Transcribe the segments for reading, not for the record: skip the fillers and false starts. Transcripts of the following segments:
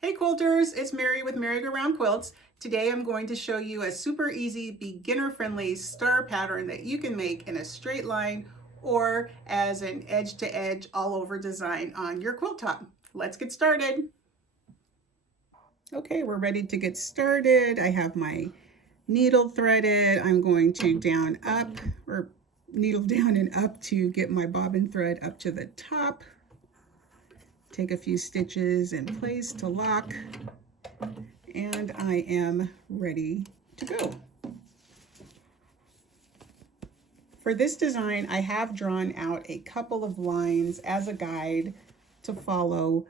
Hey quilters, it's Mary with Merry-Go-Round Quilts. Today I'm going to show you a super easy, beginner-friendly star pattern that you can make in a straight line or as an edge-to-edge all-over design on your quilt top. Let's get started. Okay, we're ready to get started. I have my needle threaded. I'm going to down up or needle down and up to get my bobbin thread up to the top. Take a few stitches in place to lock, and I am ready to go. For this design, I have drawn out a couple of lines as a guide to follow.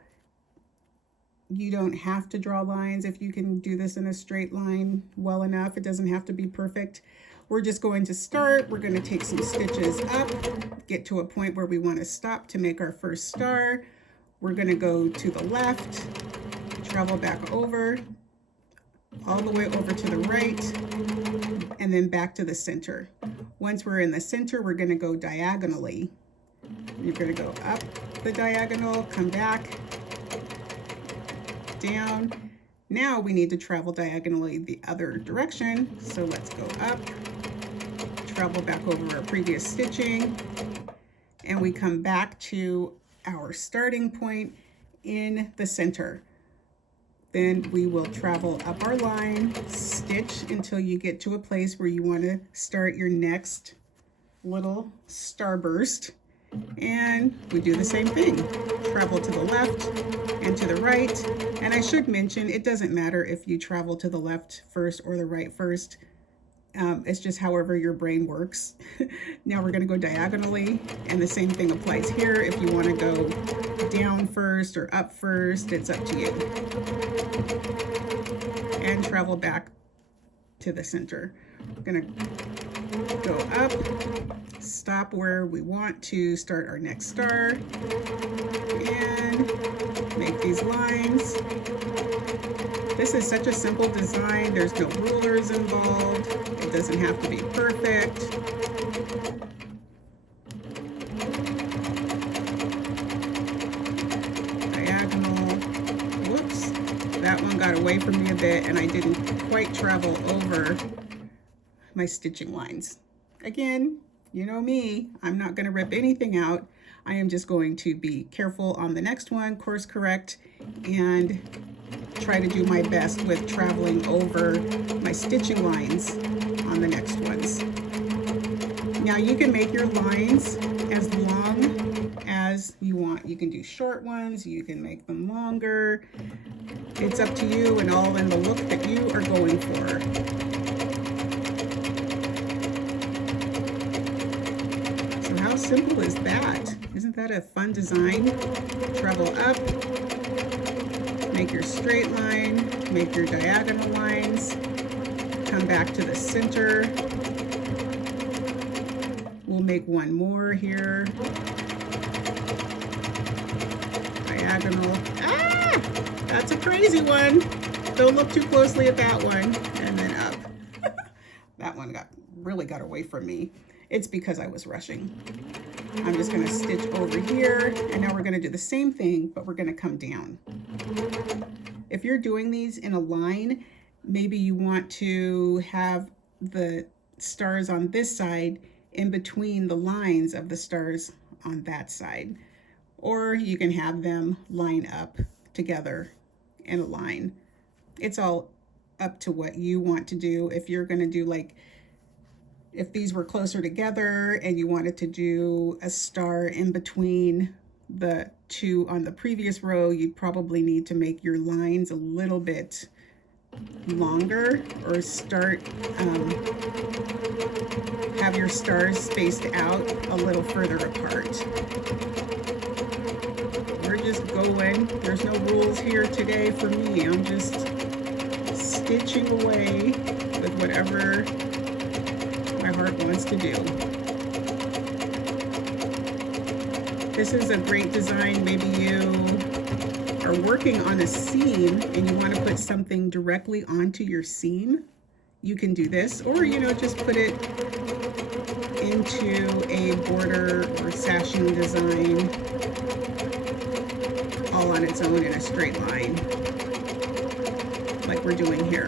You don't have to draw lines if you can do this in a straight line well enough. It doesn't have to be perfect. We're just going to start. We're going to take some stitches up, get to a point where we want to stop to make our first star. We're going to go to the left, travel back over, all the way over to the right, and then back to the center. Once we're in the center, we're going to go diagonally. You're going to go up the diagonal, come back, down. Now we need to travel diagonally the other direction. So let's go up, travel back over our previous stitching, and we come back to our starting point in the center. Then we will travel up our line, stitch until you get to a place where you want to start your next little starburst. And we do the same thing. Travel to the left and to the right. And I should mention, it doesn't matter if you travel to the left first or the right first. It's just however your brain works. Now we're going to go diagonally, and the same thing applies here. If you want to go down first or up first, it's up to you. And travel back to the center. We're going to go up, stop where we want to start our next star, and make these lines. This is such a simple design. There's no rulers involved. It doesn't have to be perfect. Diagonal. Whoops. That one got away from me a bit, and I didn't quite travel over my stitching lines. Again, you know me, I'm not going to rip anything out. I am just going to be careful on the next one, course correct, and try to do my best with traveling over my stitching lines on the next ones. Now you can make your lines as long as you want. You can do short ones, you can make them longer. It's up to you and all in the look that you are going for. So how simple is that? Isn't that a fun design? Travel up, make your straight line, make your diagonal lines, come back to the center. We'll make one more here. Diagonal. Ah! That's a crazy one. Don't look too closely at that one. And then up. That one really got away from me. It's because I was rushing. I'm just going to stitch over here, and now we're going to do the same thing, but we're going to come down. If you're doing these in a line, maybe you want to have the stars on this side in between the lines of the stars on that side. Or you can have them line up together in a line. It's all up to what you want to do. If you're going to do like, if these were closer together and you wanted to do a star in between the two on the previous row, you'd probably need to make your lines a little bit longer, or start, have your stars spaced out a little further apart. We're just going. There's no rules here today for me. I'm just stitching away with whatever my heart wants to do. This is a great design. Maybe you are working on a seam and you want to put something directly onto your seam. You can do this, or just put it into a border or sashing design all on its own in a straight line, like we're doing here.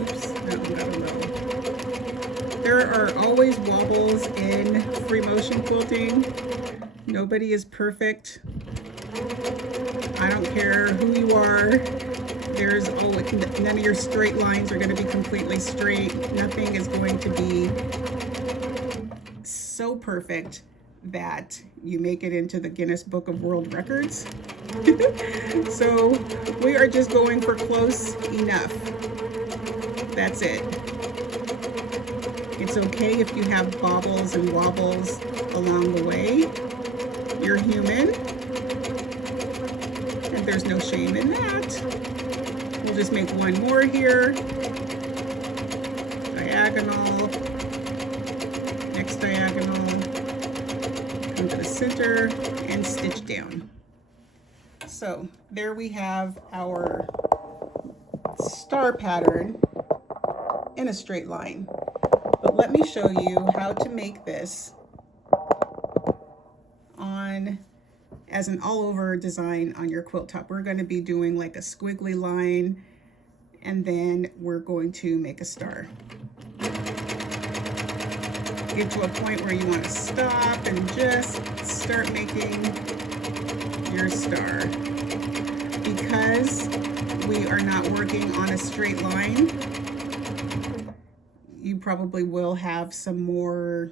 Oops, that one got a low. There are always wobbles in free motion quilting. Nobody is perfect. I don't care who you are. There's always, none of your straight lines are going to be completely straight. Nothing is going to be so perfect that you make it into the Guinness Book of World Records. So we are just going for close enough. That's it. It's okay if you have bobbles and wobbles along the way. You're human, and there's no shame in that. We'll just make one more here. Diagonal, next diagonal, come to the center and stitch down. So there we have our star pattern in a straight line. But let me show you how to make this as an all-over design on your quilt top. We're going to be doing like a squiggly line, and then we're going to make a star. Get to a point where you want to stop and just start making your star. Because we are not working on a straight line, you probably will have some more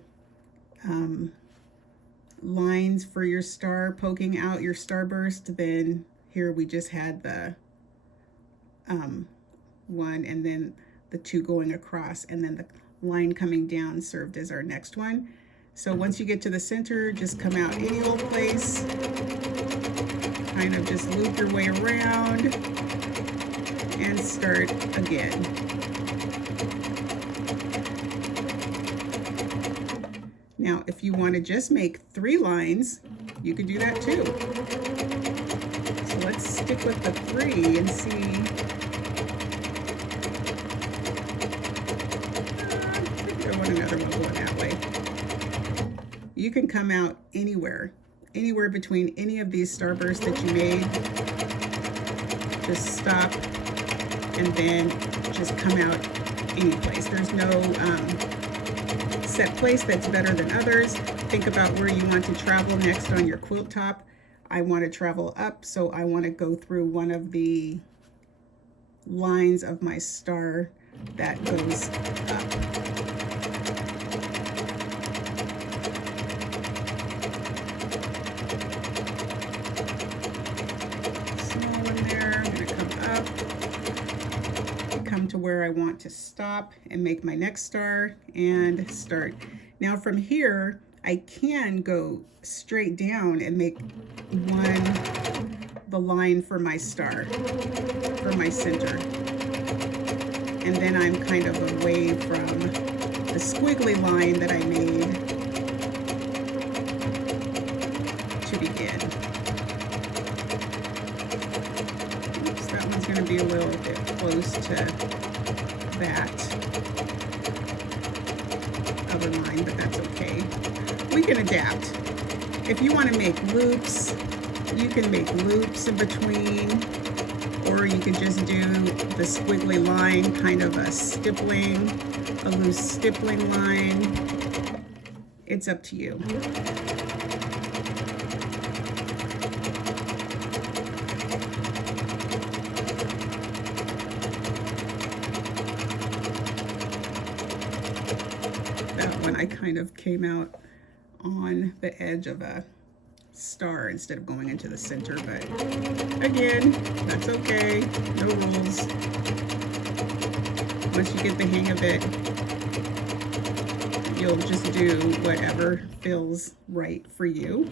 lines for your star poking out your starburst. Then here we just had the one, and then the two going across, and then the line coming down served as our next one. So once you get to the center, just come out any old place, kind of just loop your way around and start again. Now, if you want to just make 3 lines, you could do that too. So let's stick with the 3 and see. I think I want another one going that way. You can come out anywhere between any of these starbursts that you made. Just stop and then just come out any place. There's no set place that's better than others. Think about where you want to travel next on your quilt top. I want to travel up, so I want to go through one of the lines of my star that goes up. Small one there. I'm going to come up, come to where I want to stop and make my next star and start. Now from here, I can go straight down and make the line for my star, for my center. And then I'm kind of away from the squiggly line that I made to begin. Oops, that one's going to be a little bit close to that other line, but that's okay. We can adapt. If you want to make loops, you can make loops in between, or you can just do the squiggly line, kind of a stippling, a loose stippling line. It's up to you. That one I kind of came out on the edge of a star instead of going into the center, but again, that's okay. No rules. Once you get the hang of it, you'll just do whatever feels right for you.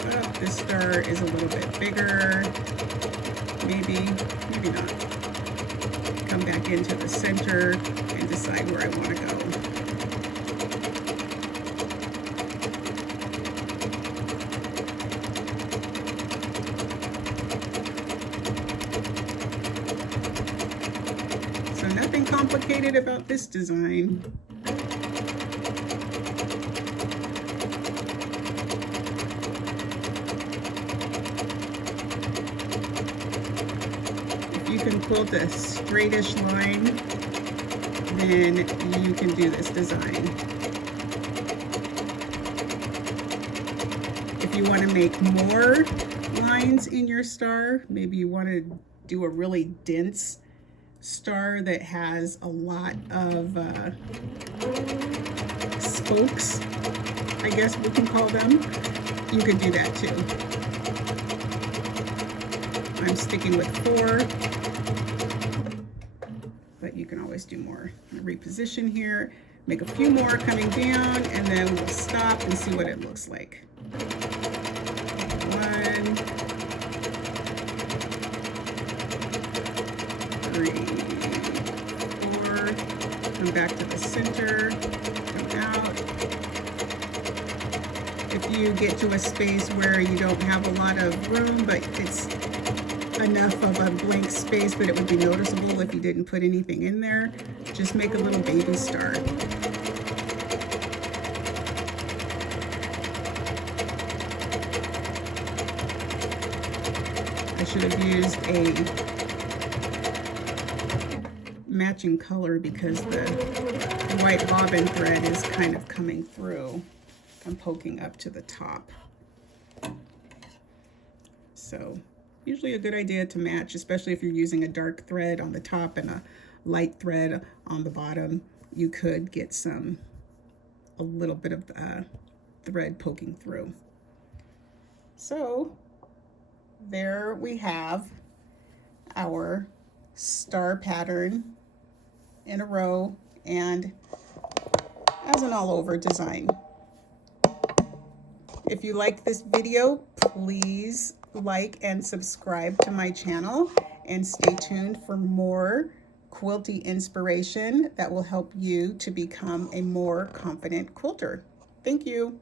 So, this star is a little bit bigger. Maybe not. Come back into the center and decide where I want to go. So nothing complicated about this design. can quilt a straightish line, then you can do this design. If you want to make more lines in your star, maybe you want to do a really dense star that has a lot of spokes, I guess we can call them, you could do that too. I'm sticking with 4, but you can always do more. Reposition here, make a few more coming down, and then we'll stop and see what it looks like. 1, 3, 4, come back to the center, come out. If you get to a space where you don't have a lot of room, but it's enough of a blank space that it would be noticeable if you didn't put anything in there, just make a little baby star. I should have used a matching color because the white bobbin thread is kind of coming through. I'm poking up to the top. So usually a good idea to match, especially if you're using a dark thread on the top and a light thread on the bottom. You could get a little bit of thread poking through. So there we have our star pattern in a row and as an all over design. If you like this video, please like and subscribe to my channel and stay tuned for more quilty inspiration that will help you to become a more confident quilter. Thank you.